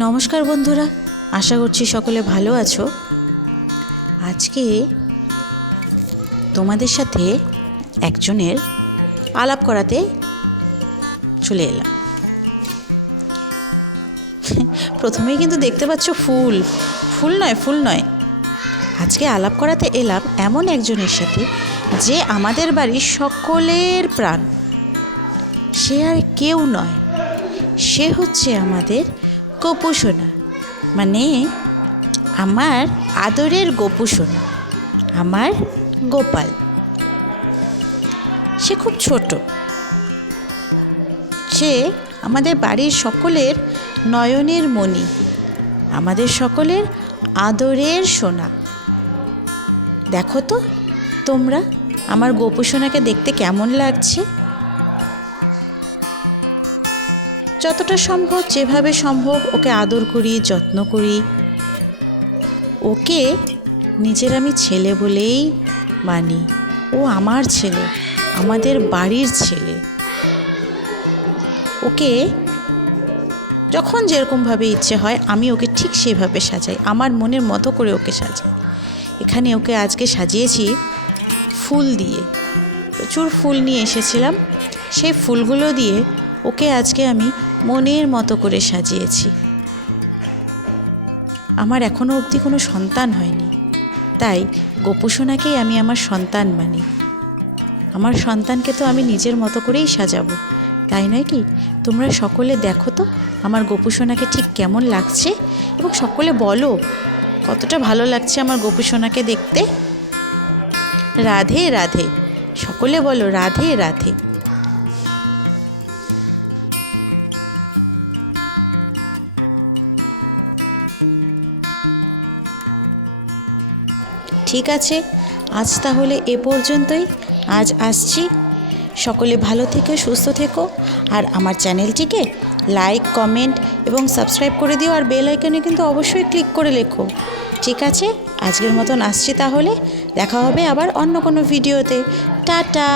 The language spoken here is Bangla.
নমস্কার বন্ধুরা, আশা করছি সকলে ভালো আছো। আজকে তোমাদের সাথে একজনের আলাপ করাতে চলে এলাম। প্রথমেই কিন্তু দেখতে পাচ্ছ ফুল ফুল নয় ফুল নয়। আজকে আলাপ করাতে এলাম এমন একজনের সাথে যে আমাদের বাড়ির সকলের প্রাণ। সে আর কেউ নয়, সে হচ্ছে আমাদের গোপুসোনা। মানে আমার আদরের গোপুসোনা, আমার গোপাল। সে খুব ছোট। সে আমাদের বাড়ির সকলের নয়নের মণি, আমাদের সকলের আদরের সোনা। দেখো তো, তোমরা আমার গোপুসোনাকে দেখতে কেমন লাগছে? যতটা সম্ভব যেভাবে সম্ভব ওকে আদর করি, যত্ন করি। ওকে নিজের আমি ছেলে বলেই মানি। ও আমার ছেলে, আমাদের বাড়ির ছেলে। ওকে যখন যেরকমভাবে ইচ্ছে হয় আমি ওকে ঠিক সেভাবে সাজাই, আমার মনের মতো করে ওকে সাজাই। এখানে ওকে আজকে সাজিয়েছি ফুল দিয়ে। প্রচুর ফুল নিয়ে এসেছিলাম। সেই ফুলগুলো দিয়ে ওকে আজকে আমি মনের মতো করে সাজিয়েছি। আমার এখনও অবধি কোনো সন্তান হয়নি। তাই গোপুসোনাকেই আমি আমার সন্তান মানি। আমার সন্তানকে তো আমি নিজের মতো করেই সাজাবো। তাই নয় কি? তোমরা সকলে দেখো তো আমার গোপুসোনাকে ঠিক কেমন লাগছে এবং সকলে বলো, কতটা ভালো লাগছে আমার গোপুসোনাকে দেখতে? রাধে রাধে। সকলে বলো, রাধে রাধে। ঠিক আছে? আজ তাহলে এ পর্যন্তই। আজ আসছি। সকলে ভালো থেকো, সুস্থ থেকো। আর আমার চ্যানেলটিকে লাইক, কমেন্ট এবং সাবস্ক্রাইব করে দিও। আর বেল আইকনে কিন্তু অবশ্যই ক্লিক করে লেখো। ঠিক আছে? আজকের মতন আসছি তাহলে। দেখা হবে আবার অন্য কোনো ভিডিওতে। টাটা!